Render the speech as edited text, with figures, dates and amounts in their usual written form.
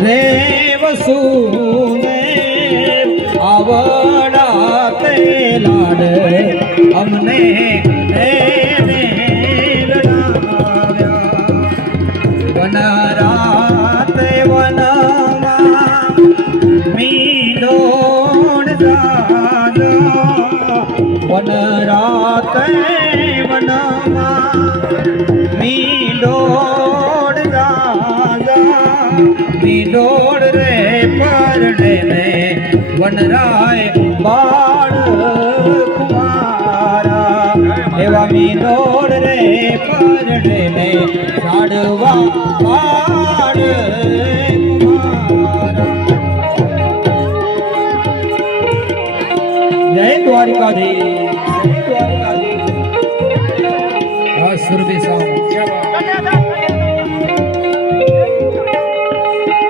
રે વસુને આવડા તે લાડ અમને લડાવ્યા વન રાતે વનમાં મીંડોળ જાજા વન રાતે વનમાં મીંડોળ જાજા મીંડોળ રે પરણે ને વનરાય બાળ કુમારા એવા મીંડોળ રે પરણે ને ઝાડવા બાળ કુમારા જય દ્વારિકાધીશ।